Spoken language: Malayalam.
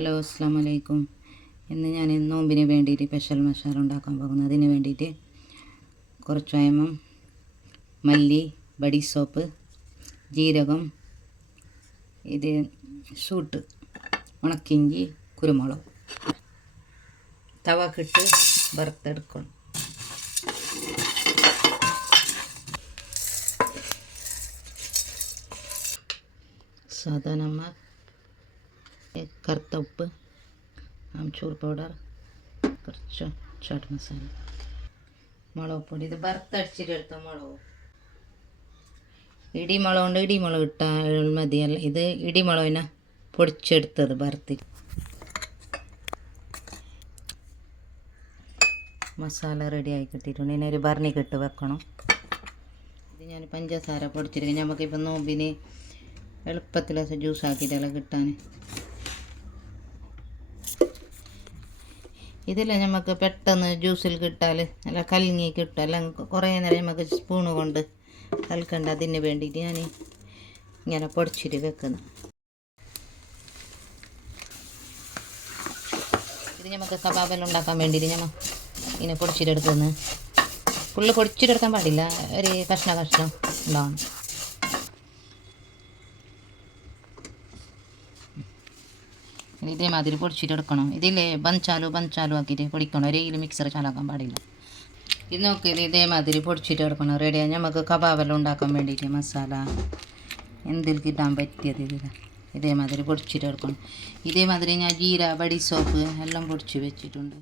ഹലോ അസ്സാം വലൈക്കും. ഇന്ന് ഞാൻ നോമ്പിന് വേണ്ടിയിട്ട് സ്പെഷ്യൽ മസാല ഉണ്ടാക്കാൻ പോകുന്നത്. അതിന് വേണ്ടിയിട്ട് കുറച്ച് അയമം, മല്ലി, ബഡി സോപ്പ്, ജീരകം, ഇത് സൂട്ട്, ഉണക്കിഞ്ചി, കുരുമുളക് തവക്കിട്ട് വറുത്തെടുക്കണം. സാധാ നമക്ക്, കറുത്ത ഉപ്പ്, ആംചൂർ പൗഡർ, കുറച്ച് ചാട്ട് മസാല, മുളക് പൊടി. ഇത് വറുത്തടിച്ചിട്ടെടുത്ത മുളക്. ഇടിമുളക് കൊണ്ട് ഇടിമുളക് ഇട്ടാൽ മതിയല്ല. ഇത് ഇടിമുളകിനെ പൊടിച്ചെടുത്തത് വറുത്തി. മസാല റെഡി ആയി കിട്ടിയിട്ടുണ്ട്. ഇനി ഒരു ഭരണിക്കിട്ട് വെക്കണം. ഇത് ഞാൻ പഞ്ചസാര പൊടിച്ചിരിക്കും. നമുക്കിപ്പോൾ നോമ്പിന് എളുപ്പത്തിൽ ജ്യൂസ് ആക്കിയിട്ടെല്ലാം കിട്ടാൻ. ഇതിൽ നമുക്ക് പെട്ടെന്ന് ജ്യൂസിൽ കിട്ടാൽ നല്ല കലങ്ങി കിട്ടും. എല്ലാം കുറേ നേരം നമുക്ക് സ്പൂണ് കൊണ്ട് കലക്കണ്ട. അതിന് വേണ്ടിയിട്ട് ഞാൻ ഇങ്ങനെ പൊടിച്ചിട്ട് വെക്കുന്നു. ഇത് നമുക്ക് കബാബെല്ലാം ഉണ്ടാക്കാൻ വേണ്ടിയിട്ട് നമ്മൾ ഇങ്ങനെ പൊടിച്ചിട്ടെടുക്കുന്നു. ഫുള്ള് പൊടിച്ചിട്ടെടുക്കാൻ പാടില്ല, ഒരു കഷ്ണം ഉണ്ടാവണം. ഇതേമാതിരി പൊടിച്ചിട്ടെടുക്കണം. ഇതിൽ ബഞ്ചാലും ആക്കിയിട്ട് പൊടിക്കണം. ഒരേയിൽ മിക്സർ ചാലാക്കാൻ പാടില്ല. ഇത് നോക്കി, ഇതേമാതിരി പൊടിച്ചിട്ടെടുക്കണം. റെഡിയാണ്. നമുക്ക് കബാബെല്ലാം ഉണ്ടാക്കാൻ വേണ്ടിയിട്ട് മസാല എന്തിൽ കിട്ടാൻ പറ്റിയത് ഇതേമാതിരി പൊടിച്ചിട്ടെടുക്കണം. ഇതേമാതിരി ഞാൻ ജീര, ബഡി സോപ്പ് എല്ലാം പൊടിച്ച് വെച്ചിട്ടുണ്ട്.